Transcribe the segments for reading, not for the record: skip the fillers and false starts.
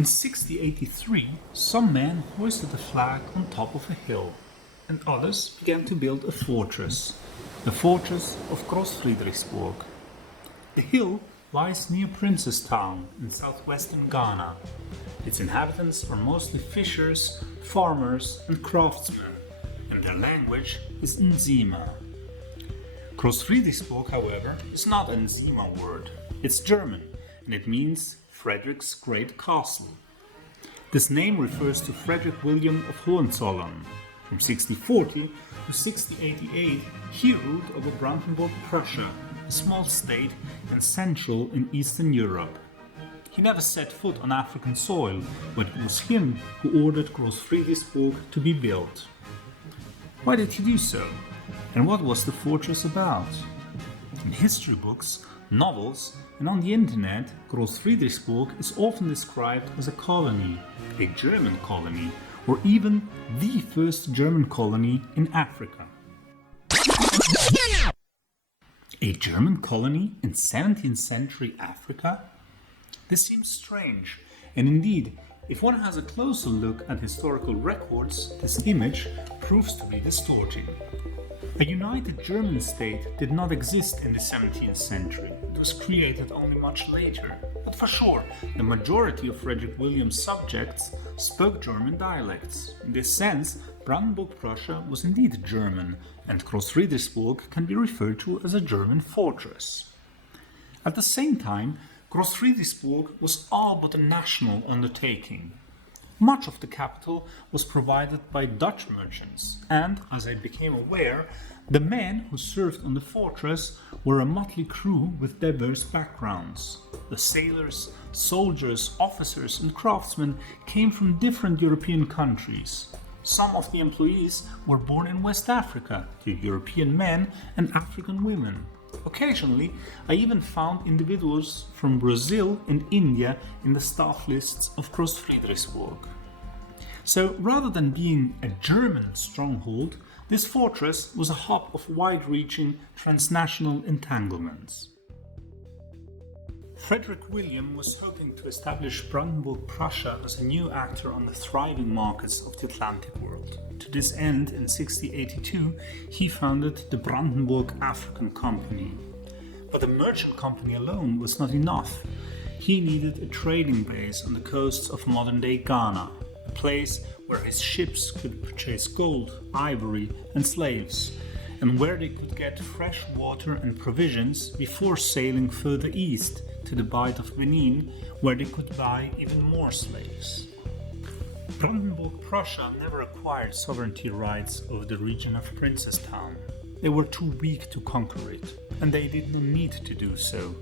In 1683, some men hoisted a flag on top of a hill, and others began to build a fortress, the fortress of Groot-Friedrichsburg. The hill lies near Princestown in southwestern Ghana. Its inhabitants are mostly fishers, farmers, and craftsmen, and their language is Nzima. Groot-Friedrichsburg, however, is not a Nzima word. It's German, and it means Frederick's Great Castle. This name refers to Frederick William of Hohenzollern. From 1640 to 1688, he ruled over Brandenburg, Prussia, a small state and central in Eastern Europe. He never set foot on African soil, but it was him who ordered Groot-Friedrichsburg to be built. Why did he do so? And what was the fortress about? In history books, novels, and on the internet, Groot-Friedrichsburg is often described as a colony, a German colony, or even the first German colony in Africa. A German colony in 17th century Africa? This seems strange, and indeed, if one has a closer look at historical records, this image proves to be distorting. A united German state did not exist in the 17th century. It was created only much later. But for sure, the majority of Frederick William's subjects spoke German dialects. In this sense, Brandenburg-Prussia was indeed German, and Groot-Friedrichsburg can be referred to as a German fortress. At the same time, Groot-Friedrichsburg was all but a national undertaking. Much of the capital was provided by Dutch merchants, and, as I became aware, the men who served on the fortress were a motley crew with diverse backgrounds. The sailors, soldiers, officers, and craftsmen came from different European countries. Some of the employees were born in West Africa to European men and African women. Occasionally, I even found individuals from Brazil and India in the staff lists of Groot-Friedrichsburg. So, rather than being a German stronghold, this fortress was a hub of wide-reaching transnational entanglements. Frederick William was hoping to establish Brandenburg-Prussia as a new actor on the thriving markets of the Atlantic world. To this end, in 1682, he founded the Brandenburg African Company. But a merchant company alone was not enough. He needed a trading base on the coasts of modern-day Ghana, a place where his ships could purchase gold, ivory, and slaves, and where they could get fresh water and provisions before sailing further east to the Bight of Benin, where they could buy even more slaves. Brandenburg-Prussia never acquired sovereignty rights over the region of Princestown. They were too weak to conquer it, and they did not need to do so.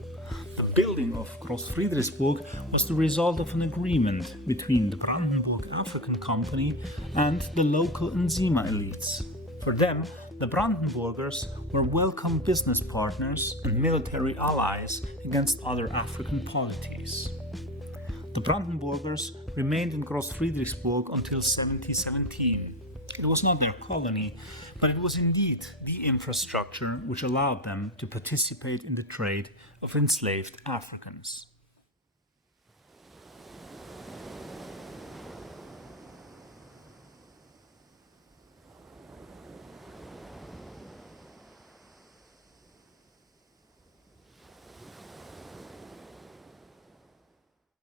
The building of Groot-Friedrichsburg was the result of an agreement between the Brandenburg African Company and the local Nzima elites. For them, the Brandenburgers were welcome business partners and military allies against other African polities. The Brandenburgers remained in Groot-Friedrichsburg until 1717. It was not their colony, but it was indeed the infrastructure which allowed them to participate in the trade of enslaved Africans.